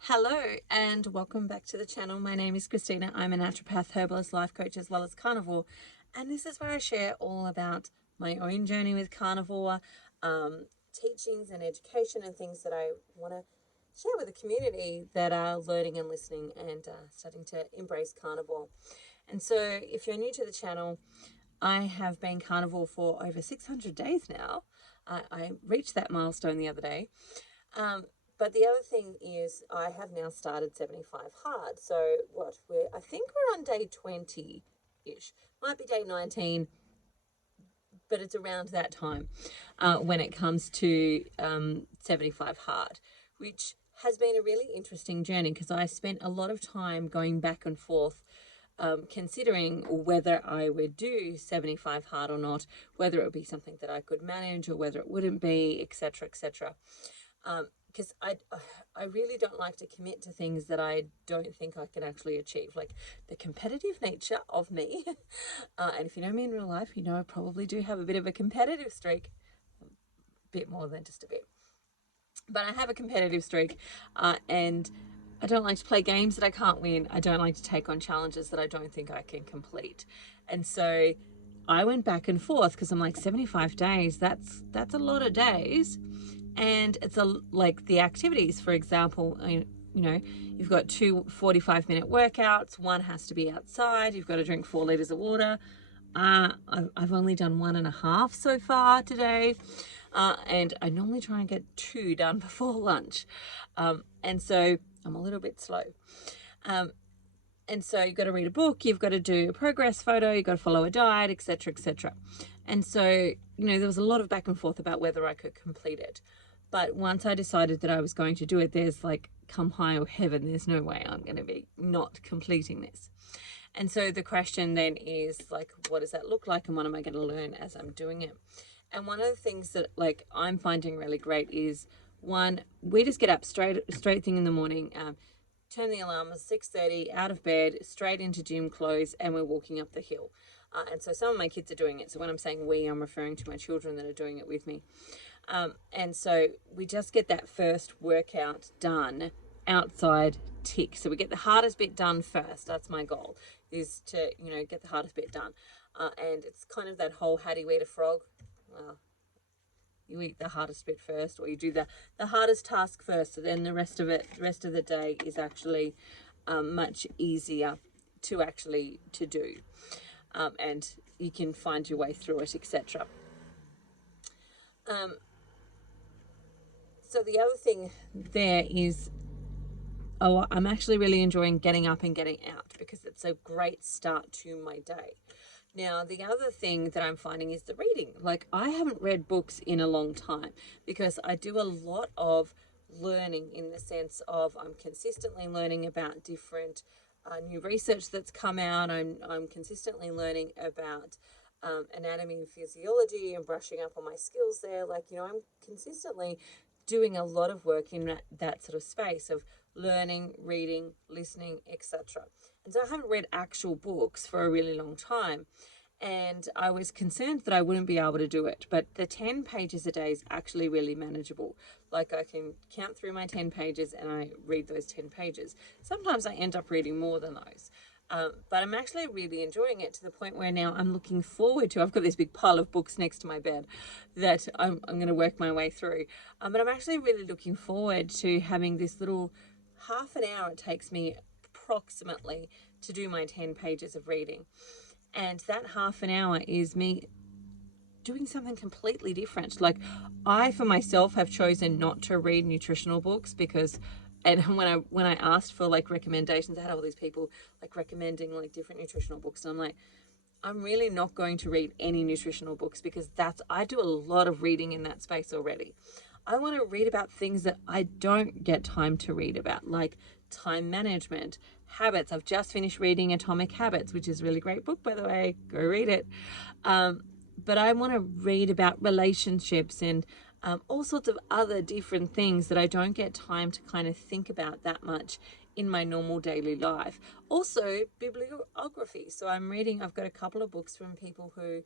Hello and welcome back to the channel. My name is Christina. I'm a naturopath, herbalist, life coach, as well as carnivore. And this is where I share all about my own journey with carnivore, teachings and education and things that I want to share with the community that are learning and listening and starting to embrace carnivore. And so if you're new to the channel, I have been carnivore for over 600 days now. I reached that milestone the other day. But the other thing is I have now started 75 hard. So I think we're on day 20-ish. Might be day 19, but it's around that time when it comes to 75 hard, which has been a really interesting journey because I spent a lot of time going back and forth considering whether I would do 75 hard or not, whether it would be something that I could manage or whether it wouldn't be, etc., etc. Because I really don't like to commit to things that I don't think I can actually achieve, like the competitive nature of me. And if you know me in real life, you know I probably do have a bit of a competitive streak, a bit more than just a bit. But I have a competitive streak, and I don't like to play games that I can't win. I don't like to take on challenges that I don't think I can complete. And so I went back and forth because I'm like 75 days, that's a lot of days. And it's like the activities, for example, you've got two 45-minute workouts. One has to be outside. You've got to drink 4 liters of water. I've only done 1.5 so far today. And I normally try and get 2 done before lunch. And so I'm a little bit slow. And so you've got to read a book, you've got to do a progress photo, you've got to follow a diet, etc., etc. And so, there was a lot of back and forth about whether I could complete it. But once I decided that I was going to do it, there's like, come high or heaven, there's no way I'm going to be not completing this. And so the question then is like, what does that look like and what am I going to learn as I'm doing it? And one of the things that like I'm finding really great is, one, we just get up straight thing in the morning, turn the alarm at 6:30, out of bed, straight into gym clothes, and we're walking up the hill. And so some of my kids are doing it. So when I'm saying we, I'm referring to my children that are doing it with me. And so we just get that first workout done outside, tick. So we get the hardest bit done first. That's my goal, is to, get the hardest bit done. And it's kind of that whole, how do you eat a frog? Well, you eat the hardest bit first, or you do the hardest task first, so then the rest of the day is actually much easier to do, and you can find your way through it, etc. So the other thing there is, I'm actually really enjoying getting up and getting out because it's a great start to my day. Now, the other thing that I'm finding is the reading. Like, I haven't read books in a long time because I do a lot of learning, in the sense of I'm consistently learning about different new research that's come out. I'm consistently learning about anatomy and physiology and brushing up on my skills there. Like, I'm consistently doing a lot of work in that sort of space of learning, reading, listening, etc. And so I haven't read actual books for a really long time. And I was concerned that I wouldn't be able to do it. But the 10 pages a day is actually really manageable. Like, I can count through my 10 pages and I read those 10 pages. Sometimes I end up reading more than those. But I'm actually really enjoying it, to the point where now I'm looking forward to, I've got this big pile of books next to my bed that I'm going to work my way through. But I'm actually really looking forward to having this little half an hour it takes me approximately to do my 10 pages of reading. And that half an hour is me doing something completely different. Like, I, for myself, have chosen not to read nutritional books because, and when I asked for like recommendations, I had all these people like recommending like different nutritional books, and I'm like, I'm really not going to read any nutritional books because I do a lot of reading in that space already. I want to read about things that I don't get time to read about, like time management, habits. I've just finished reading Atomic Habits, which is a really great book, by the way. Go read it. But I want to read about relationships and all sorts of other different things that I don't get time to kind of think about that much in my normal daily life. Also, bibliography. So I've got a couple of books from people who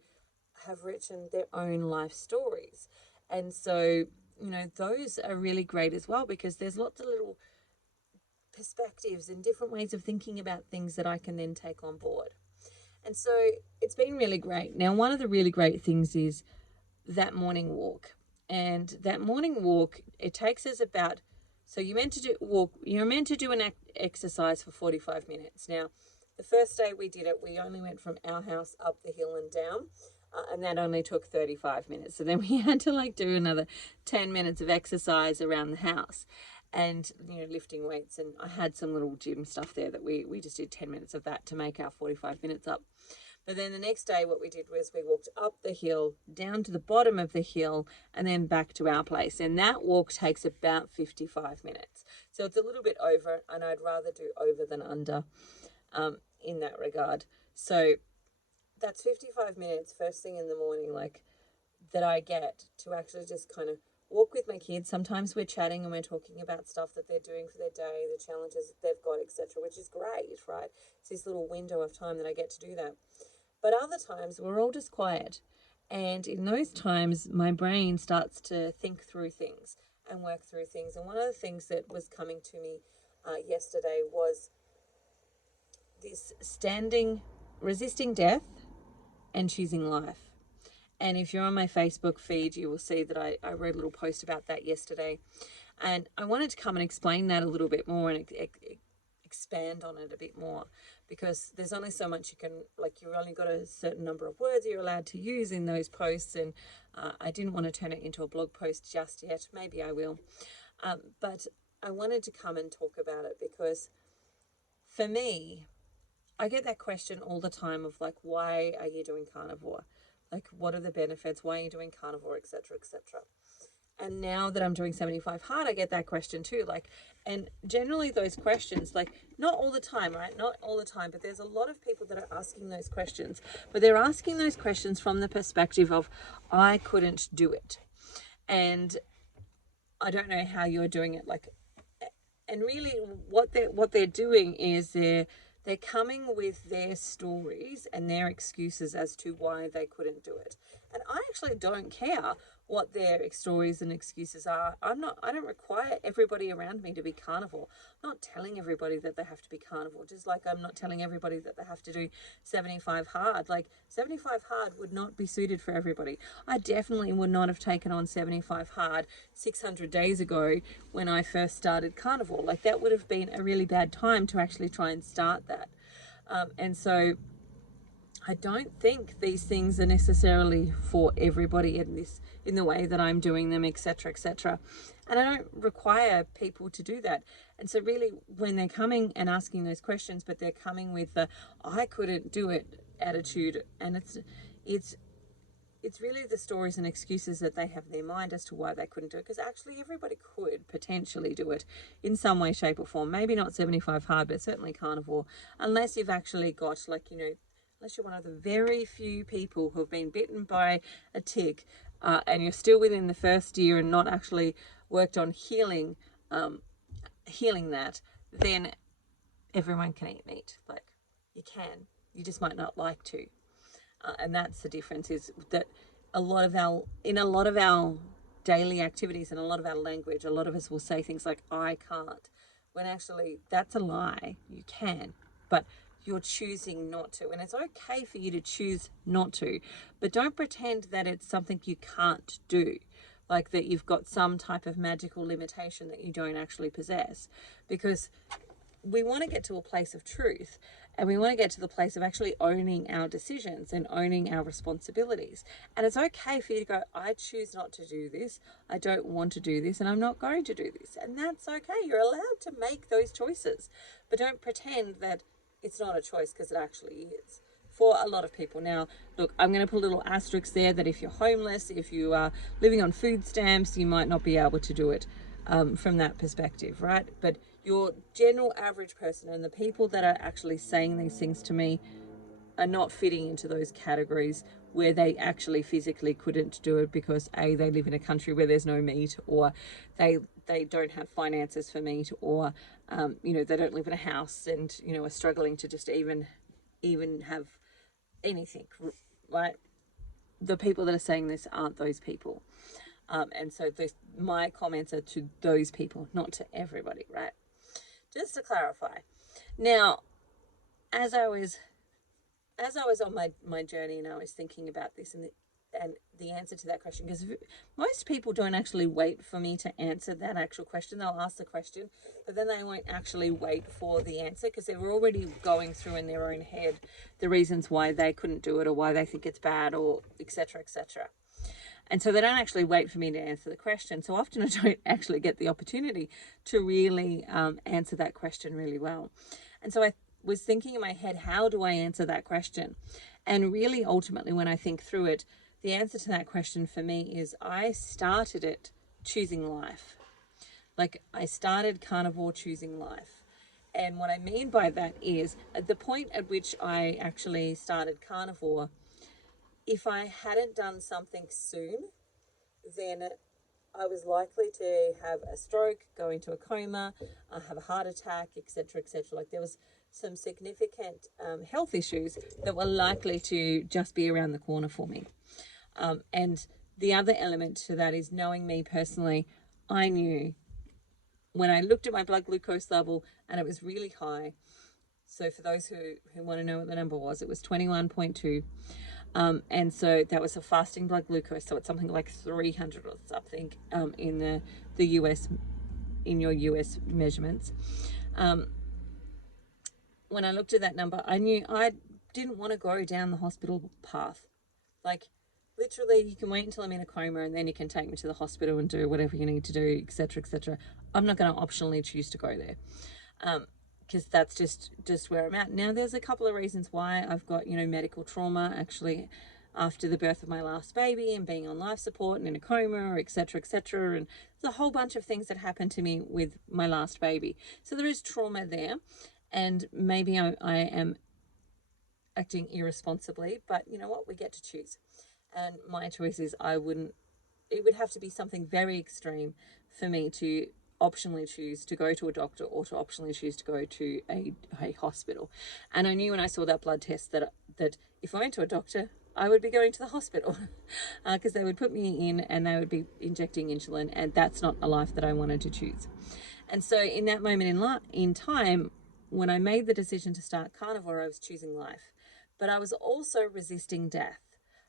have written their own life stories. And so, those are really great as well, because there's lots of little perspectives and different ways of thinking about things that I can then take on board. And so it's been really great. Now, one of the really great things is that morning walk. And that morning walk, it takes us about, so you're meant to do an exercise for 45 minutes. Now, the first day we did it, we only went from our house up the hill and down, and that only took 35 minutes. So then we had to do another 10 minutes of exercise around the house and, lifting weights. And I had some little gym stuff there that we just did 10 minutes of that to make our 45 minutes up. But then the next day what we did was we walked up the hill, down to the bottom of the hill, and then back to our place. And that walk takes about 55 minutes. So it's a little bit over, and I'd rather do over than under in that regard. So that's 55 minutes first thing in the morning, that I get to actually just kind of walk with my kids. Sometimes we're chatting and we're talking about stuff that they're doing for their day, the challenges that they've got, etc., which is great, right? It's this little window of time that I get to do that. But other times we're all just quiet. And in those times, my brain starts to think through things and work through things. And one of the things that was coming to me yesterday was this resisting death and choosing life. And if you're on my Facebook feed, you will see that I wrote a little post about that yesterday. And I wanted to come and explain that a little bit more and expand on it a bit more, because there's only so much you can, you've only got a certain number of words you're allowed to use in those posts. And I didn't want to turn it into a blog post just yet. Maybe I will. But I wanted to come and talk about it because for me, I get that question all the time of why are you doing carnivore? What are the benefits? Why are you doing carnivore, etc., etc.? And now that I'm doing 75 hard, I get that question too. And generally those questions, not all the time, right? Not all the time, but there's a lot of people that are asking those questions. But they're asking those questions from the perspective of, I couldn't do it. And I don't know how you're doing it. And really what they're doing is they're coming with their stories and their excuses as to why they couldn't do it. And I actually don't care what their stories and excuses are. I don't require everybody around me to be carnivore. I'm not telling everybody that they have to be carnivore, just like I'm not telling everybody that they have to do 75 hard. 75 hard would not be suited for everybody. I definitely would not have taken on 75 hard 600 days ago when I first started carnivore. That would have been a really bad time to actually try and start that. And so I don't think these things are necessarily for everybody in the way that I'm doing them, etc., etc. And I don't require people to do that. And so really when they're coming and asking those questions, but they're coming with the I couldn't do it attitude, and it's really the stories and excuses that they have in their mind as to why they couldn't do it, because actually everybody could potentially do it in some way, shape or form. Maybe not 75 hard, but certainly carnivore, unless you've actually got unless you're one of the very few people who have been bitten by a tick and you're still within the first year and not actually worked on healing that, then everyone can eat meat. You can. You just might not like to. And that's the difference, is that in a lot of our daily activities and a lot of our language, a lot of us will say things like, I can't, when actually that's a lie. You can, but you're choosing not to. And it's okay for you to choose not to, but don't pretend that it's something you can't do, that you've got some type of magical limitation that you don't actually possess, because we want to get to a place of truth, and we want to get to the place of actually owning our decisions and owning our responsibilities. And it's okay for you to go, I choose not to do this, I don't want to do this, and I'm not going to do this. And that's okay. You're allowed to make those choices, but don't pretend that it's not a choice, because it actually is for a lot of people. Now, look, I'm going to put a little asterisk there that if you're homeless, if you are living on food stamps, you might not be able to do it from that perspective, right? But your general average person and the people that are actually saying these things to me are not fitting into those categories where they actually physically couldn't do it because A, they live in a country where there's no meat, or they don't have finances for meat, or they don't live in a house and are struggling to just even have anything, right? The people that are saying this aren't those people, and so my comments are to those people, not to everybody, right? just to clarify. Now, as I was on my journey and I was thinking about this and the answer to that question, because most people don't actually wait for me to answer that actual question. They'll ask the question, but then they won't actually wait for the answer because they're already going through in their own head the reasons why they couldn't do it or why they think it's bad or etc. etc. And so they don't actually wait for me to answer the question. So often I don't actually get the opportunity to really answer that question really well. And so I was thinking in my head, how do I answer that question? And really, ultimately, when I think through it, the answer to that question for me is I started it choosing life. Like, I started carnivore choosing life. And what I mean by that is at the point at which I actually started carnivore, if I hadn't done something soon, then I was likely to have a stroke, go into a coma, have a heart attack, etc., etc. Like, there was some significant health issues that were likely to just be around the corner for me. And the other element to that is knowing me personally. I knew when I looked at my blood glucose level and it was really high. So for those who want to know what the number was, it was 21.2. And so that was a fasting blood glucose. So it's something like 300 or something in the US, in your US measurements. When I looked at that number, I knew I didn't want to go down the hospital path. Like, literally, you can wait until I'm in a coma and then you can take me to the hospital and do whatever you need to do, etc., etc. I'm not going to optionally choose to go there. Because that's just where I'm at. Now, there's a couple of reasons why I've got, medical trauma actually after the birth of my last baby and being on life support and in a coma, etc., etc. And there's a whole bunch of things that happened to me with my last baby. So there is trauma there, and maybe I am acting irresponsibly, but you know what? We get to choose. And my choice is it would have to be something very extreme for me to optionally choose to go to a doctor or to optionally choose to go to a hospital. And I knew when I saw that blood test that if I went to a doctor, I would be going to the hospital because they would put me in and they would be injecting insulin, and that's not a life that I wanted to choose. And so in that moment in time, when I made the decision to start carnivore, I was choosing life, but I was also resisting death.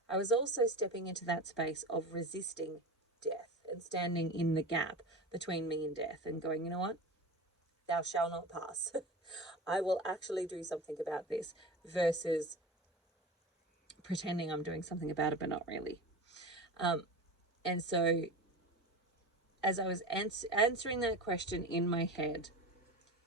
I was also stepping into that space of resisting death and standing in the gap between me and death and going, you know what? Thou shalt not pass. I will actually do something about this versus pretending I'm doing something about it, but not really. And so as I was answering that question in my head,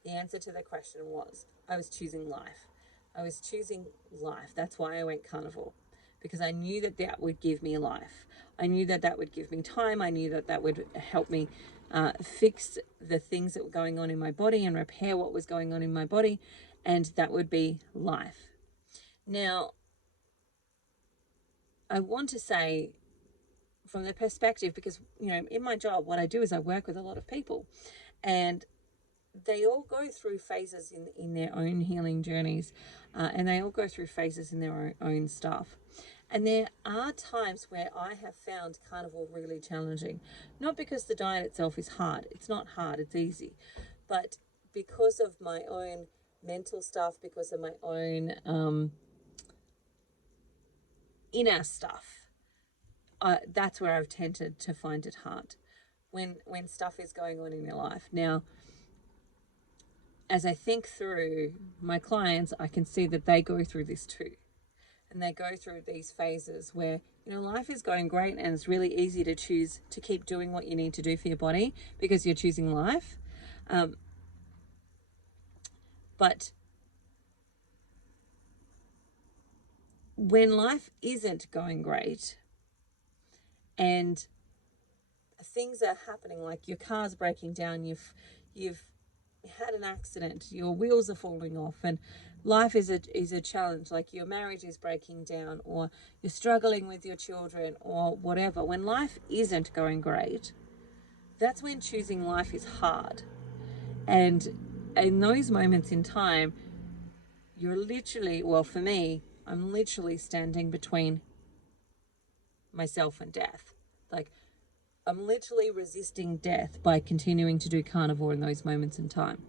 the answer to that question was I was choosing life. I was choosing life. That's why I went carnivore, because I knew that would give me life. I knew that would give me time. I knew that would help me fix the things that were going on in my body and repair what was going on in my body, and that would be life. Now, I want to say from the perspective, because, in my job, what I do is I work with a lot of people, and they all go through phases in their own healing journeys, and they all go through phases in their own stuff. And there are times where I have found carnivore really challenging, not because the diet itself is hard. It's not hard, it's easy. But because of my own mental stuff, because of my own inner stuff, that's where I've tended to find it hard when stuff is going on in your life. Now, as I think through my clients, I can see that they go through this too. And they go through these phases where, life is going great and it's really easy to choose to keep doing what you need to do for your body because you're choosing life. But when life isn't going great and things are happening, like your car's breaking down, you've had an accident, your wheels are falling off, and life is a challenge, like your marriage is breaking down, or you're struggling with your children, or whatever. When life isn't going great, that's when choosing life is hard. And in those moments in time, you're literally, well, for me, I'm literally standing between myself and death. Like, I'm literally resisting death by continuing to do carnivore in those moments in time.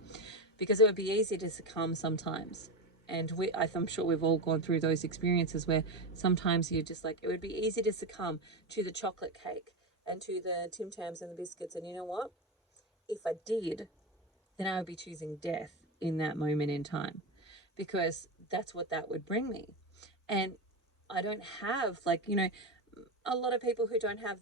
because it would be easy to succumb sometimes. And I'm sure we've all gone through those experiences where sometimes you're just like, it would be easy to succumb to the chocolate cake and to the Tim Tams and the biscuits. And you know what? If I did, then I would be choosing death in that moment in time, because that's what that would bring me. And I don't have, like, a lot of people who don't have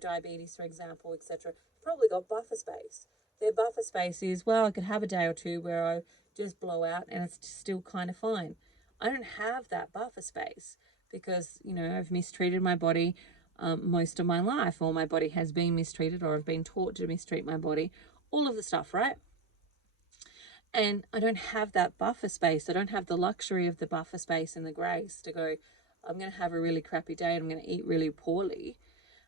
diabetes, for example, etc., probably got buffer space. Their buffer space is, well, I could have a day or two where I just blow out and it's still kind of fine. I don't have that buffer space because I've mistreated my body most of my life, or my body has been mistreated, or I've been taught to mistreat my body, all of the stuff, right? And I don't have that buffer space. I don't have the luxury of the buffer space and the grace to go, I'm going to have a really crappy day and I'm going to eat really poorly.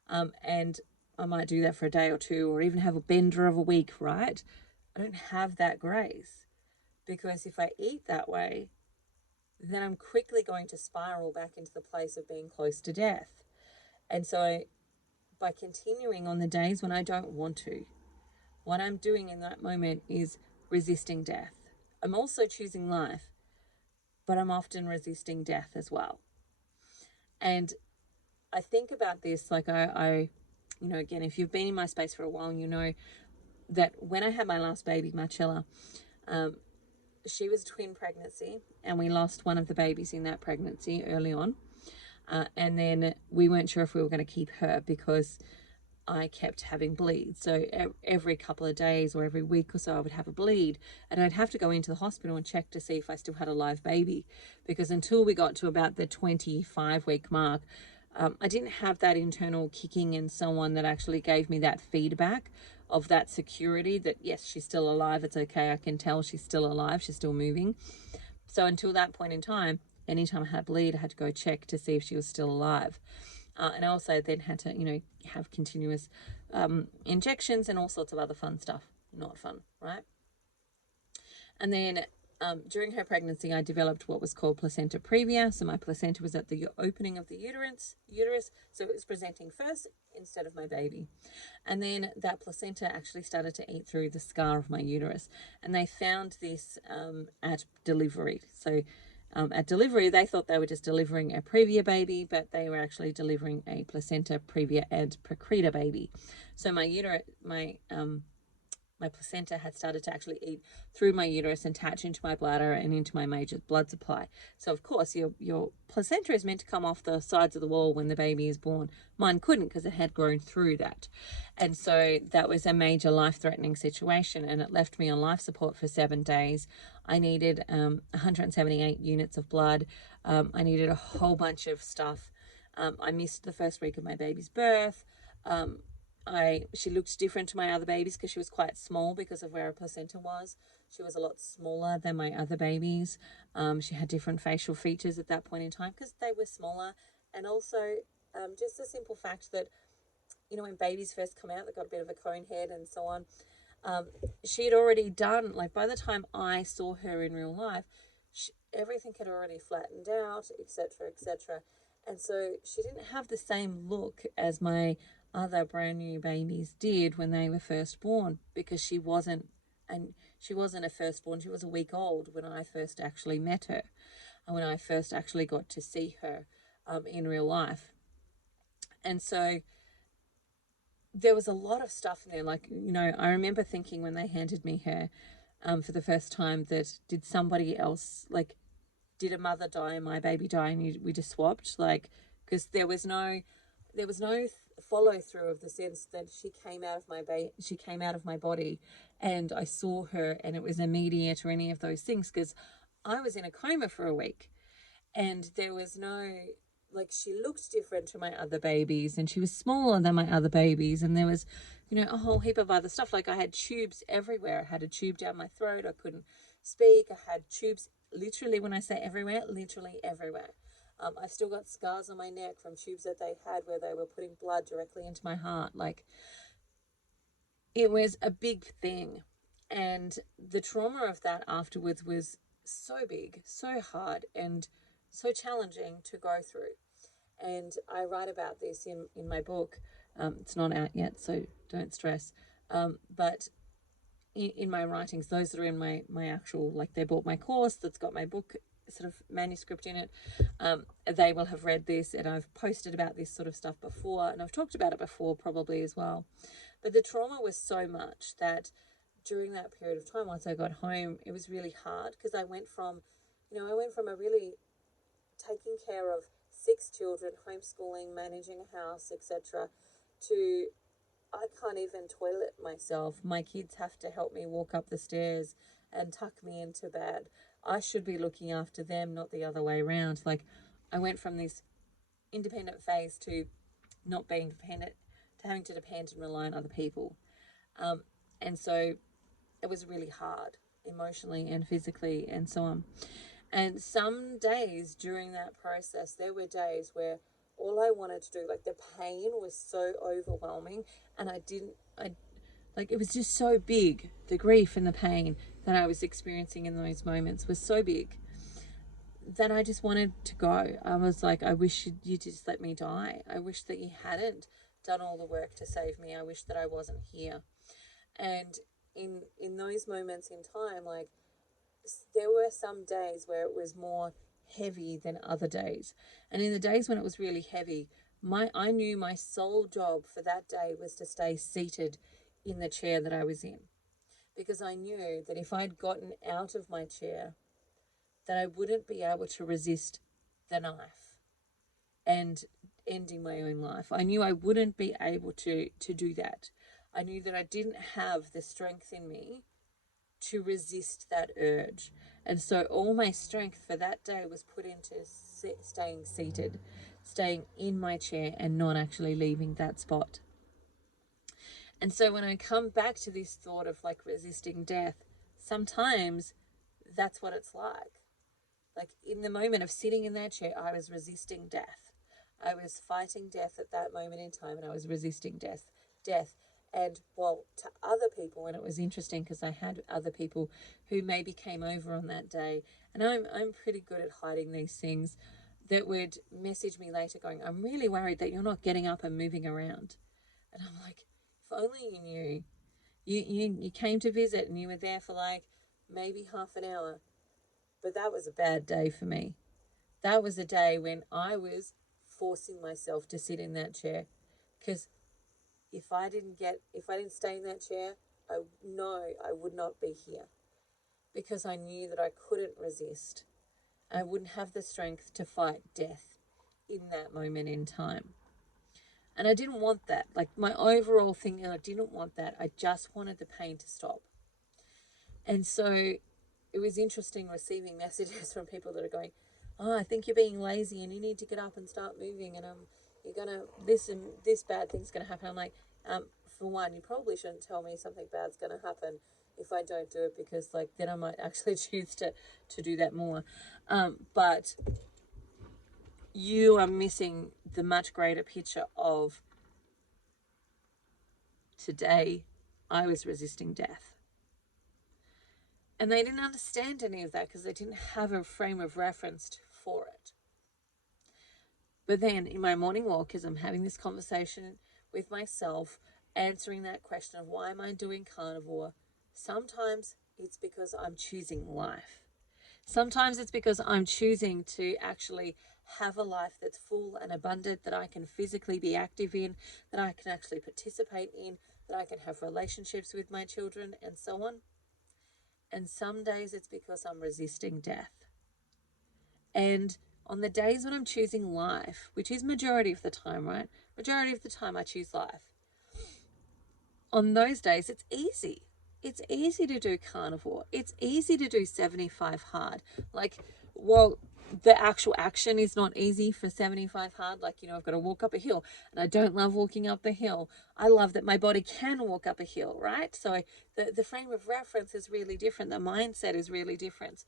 And I might do that for a day or two, or even have a bender of a week, right? I don't have that grace, because if I eat that way, then I'm quickly going to spiral back into the place of being close to death. And so by continuing on the days when I don't want to, what I'm doing in that moment is resisting death. I'm also choosing life, but I'm often resisting death as well. And I think about this, like again, if you've been in my space for a while, you know that when I had my last baby, Marcella, she was a twin pregnancy, and we lost one of the babies in that pregnancy early on. And then we weren't sure if we were going to keep her because I kept having bleeds. So every couple of days or every week or so, I would have a bleed, and I'd have to go into the hospital and check to see if I still had a live baby, because until we got to about the 25-week mark, I didn't have that internal kicking and so on that actually gave me that feedback of that security that, yes, she's still alive. It's okay. I can tell she's still alive. She's still moving. So until that point in time, anytime I had a bleed, I had to go check to see if she was still alive. And I also then had to, have continuous injections and all sorts of other fun stuff. Not fun, right? And then during her pregnancy, I developed what was called placenta previa. So my placenta was at the opening of the uterus, so it was presenting first instead of my baby. And then that placenta actually started to eat through the scar of my uterus. And they found this at delivery. So at delivery, they thought they were just delivering a previa baby, but they were actually delivering a placenta previa et procreta baby. So my placenta had started to actually eat through my uterus and attach into my bladder and into my major blood supply. So of course your placenta is meant to come off the sides of the wall when the baby is born. Mine couldn't, because it had grown through that. And so that was a major life-threatening situation, and it left me on life support for 7 days. I needed 178 units of blood. I needed a whole bunch of stuff. I missed the first week of my baby's birth. She looked different to my other babies because she was quite small because of where her placenta was. She was a lot smaller than my other babies. She had different facial features at that point in time because they were smaller. And also just the simple fact that, when babies first come out, they've got a bit of a cone head and so on. She had already done, like by the time I saw her in real life, everything had already flattened out, etc., etc. And so she didn't have the same look as my other brand new babies did when they were first born, because she wasn't a firstborn. She was a week old when I first actually met her, and when I first actually got to see her in real life. And so there was a lot of stuff in there. Like, I remember thinking when they handed me her for the first time, that did somebody else, like, did a mother die and my baby die and we just swapped? Like, because there was no follow through of the sense that she came out of my body and I saw her and it was immediate or any of those things, because I was in a coma for a week, and there was no, like, she looked different to my other babies and she was smaller than my other babies, and there was a whole heap of other stuff. Like, I had tubes everywhere. I had a tube down my throat. I couldn't speak. I had tubes literally, when I say everywhere, literally everywhere. I've still got scars on my neck from tubes that they had where they were putting blood directly into my heart. Like, it was a big thing. And the trauma of that afterwards was so big, so hard, and so challenging to go through. And I write about this in my book. It's not out yet, so don't stress. But in my writings, those that are in my actual, like they bought my course that's got my book sort of manuscript in it, they will have read this, and I've posted about this sort of stuff before, and I've talked about it before probably as well. But the trauma was so much that during that period of time, once I got home, it was really hard, because I went from a really taking care of 6 children, homeschooling, managing a house, etc., to I can't even toilet myself. My kids have to help me walk up the stairs and tuck me into bed. I should be looking after them, not the other way around. Like, I went from this independent phase to not being dependent, to having to depend and rely on other people. And so it was really hard emotionally and physically and so on. And some days during that process, there were days where all I wanted to do, like the pain was so overwhelming, and it was just so big. The grief and the pain that I was experiencing in those moments was so big that I just wanted to go. I was like, I wish you'd just let me die. I wish that you hadn't done all the work to save me. I wish that I wasn't here. And in those moments in time, like, there were some days where it was more heavy than other days. And in the days when it was really heavy, I knew my sole job for that day was to stay seated in the chair that I was in. Because I knew that if I'd gotten out of my chair, that I wouldn't be able to resist the knife and ending my own life. I knew I wouldn't be able to do that. I knew that I didn't have the strength in me to resist that urge. And so all my strength for that day was put into staying seated, staying in my chair and not actually leaving that spot. And so when I come back to this thought of like resisting death, sometimes that's what it's like. Like, in the moment of sitting in that chair, I was resisting death. I was fighting death at that moment in time, and I was resisting death. And, well, to other people, and it was interesting because I had other people who maybe came over on that day, and I'm pretty good at hiding these things, that would message me later going, I'm really worried that you're not getting up and moving around. And I'm like, if only you knew. You came to visit and you were there for like maybe half an hour. But that was a bad day for me. That was a day when I was forcing myself to sit in that chair, because if I didn't stay in that chair, I know I would not be here, because I knew that I couldn't resist. I wouldn't have the strength to fight death in that moment in time. And I didn't want that. Like, my overall thing, I didn't want that. I just wanted the pain to stop. And so it was interesting receiving messages from people that are going, oh, I think you're being lazy and you need to get up and start moving, and you're gonna, this and this bad thing's gonna happen. I'm like, for one, you probably shouldn't tell me something bad's gonna happen if I don't do it, because like then I might actually choose to do that more. But you are missing the much greater picture of today. I was resisting death. And they didn't understand any of that because they didn't have a frame of reference for it. But then in my morning walk, as I'm having this conversation with myself, answering that question of why am I doing carnivore, sometimes it's because I'm choosing life. Sometimes it's because I'm choosing to actually have a life that's full and abundant, that I can physically be active in, that I can actually participate in, that I can have relationships with my children and so on. And some days it's because I'm resisting death. And on the days when I'm choosing life, which is majority of the time, right? Majority of the time I choose life. On those days, it's easy. It's easy to do carnivore. It's easy to do 75 hard. Like, well, the actual action is not easy for 75 hard. Like, I've got to walk up a hill, and I don't love walking up the hill. I love that my body can walk up a hill, right? So the frame of reference is really different. The mindset is really different.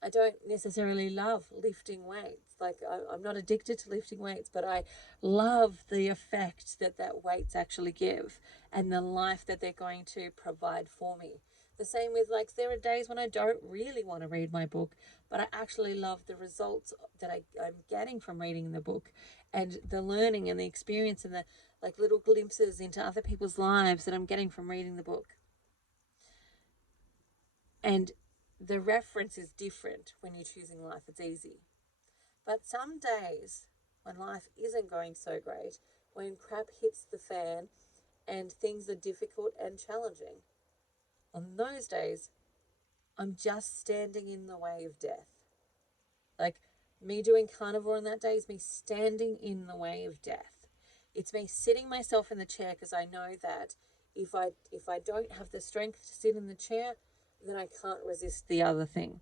I don't necessarily love lifting weights. Like, I'm not addicted to lifting weights, but I love the effect that weights actually give and the life that they're going to provide for me. The same with, like, there are days when I don't really want to read my book, but I actually love the results that I'm getting from reading the book, and the learning and the experience and the, like, little glimpses into other people's lives that I'm getting from reading the book. And the reference is different when you're choosing life. It's easy. But some days when life isn't going so great, when crap hits the fan and things are difficult and challenging, on those days, I'm just standing in the way of death. Like, me doing carnivore on that day is me standing in the way of death. It's me sitting myself in the chair because I know that if I don't have the strength to sit in the chair, then I can't resist the other thing.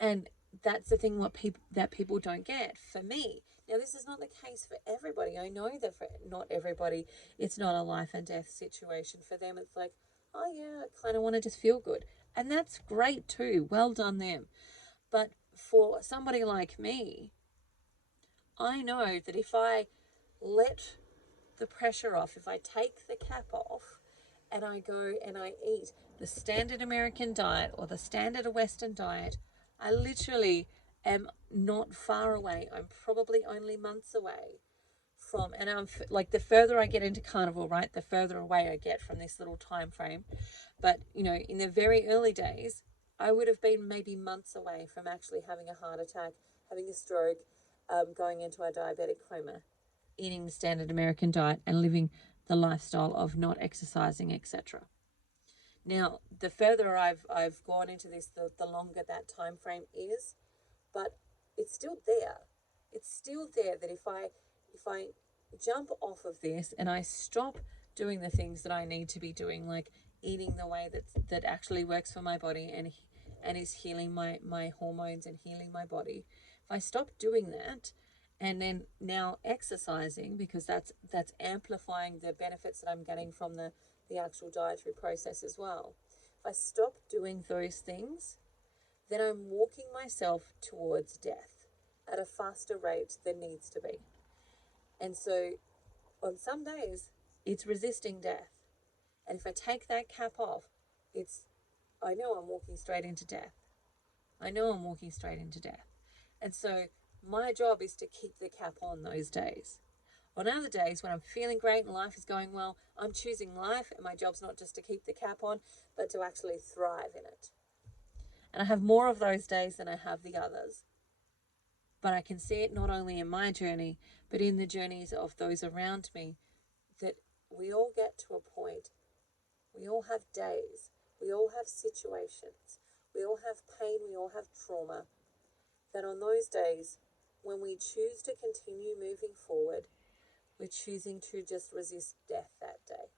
And that's the thing that people don't get. For me, now this is not the case for everybody. I know that for not everybody, it's not a life and death situation. For them, it's like, oh yeah, I kind of want to just feel good. And that's great too. Well done them. But for somebody like me, I know that if I let the pressure off, if I take the cap off and I go and I eat the standard American diet or the standard Western diet, I literally am not far away. I'm probably only months away from, and I'm like, the further I get into carnivore, right, the further away I get from this little time frame. But, in the very early days, I would have been maybe months away from actually having a heart attack, having a stroke, going into a diabetic coma, eating the standard American diet and living the lifestyle of not exercising, etc. Now, the further I've gone into this, the longer that time frame is, but it's still there. It's still there that if I jump off of this and I stop doing the things that I need to be doing, like eating the way that actually works for my body and is healing my hormones and healing my body, if I stop doing that and then now exercising, because that's amplifying the benefits that I'm getting from the actual dietary process as well. If I stop doing those things, then I'm walking myself towards death at a faster rate than needs to be. And so on some days, it's resisting death. And if I take that cap off, I know I'm walking straight into death. I know I'm walking straight into death. And so my job is to keep the cap on those days. On other days when I'm feeling great and life is going well, I'm choosing life, and my job's not just to keep the cap on, but to actually thrive in it. And I have more of those days than I have the others. But I can see it not only in my journey, but in the journeys of those around me, that we all get to a point, we all have days, we all have situations, we all have pain, we all have trauma, that on those days, when we choose to continue moving forward, we're choosing to just resist death that day.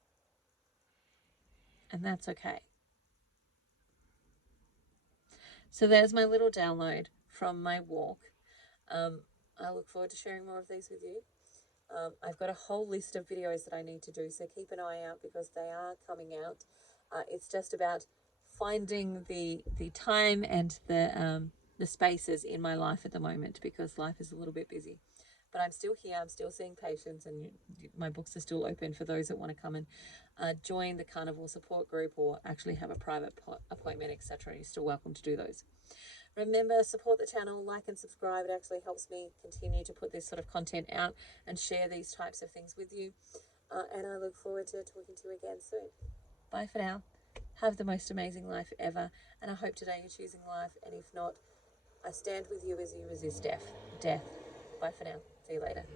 And that's okay. So there's my little download from my walk. I look forward to sharing more of these with you. I've got a whole list of videos that I need to do, so keep an eye out because they are coming out. It's just about finding the time and the spaces in my life at the moment, because life is a little bit busy. But I'm still here, I'm still seeing patients, and my books are still open for those that want to come and join the carnivore support group or actually have a private appointment, etc. You're still welcome to do those. Remember, support the channel, like and subscribe. It actually helps me continue to put this sort of content out and share these types of things with you. And I look forward to talking to you again soon. Bye for now. Have the most amazing life ever. And I hope today you're choosing life. And if not, I stand with you as you resist death. Bye for now. See you later.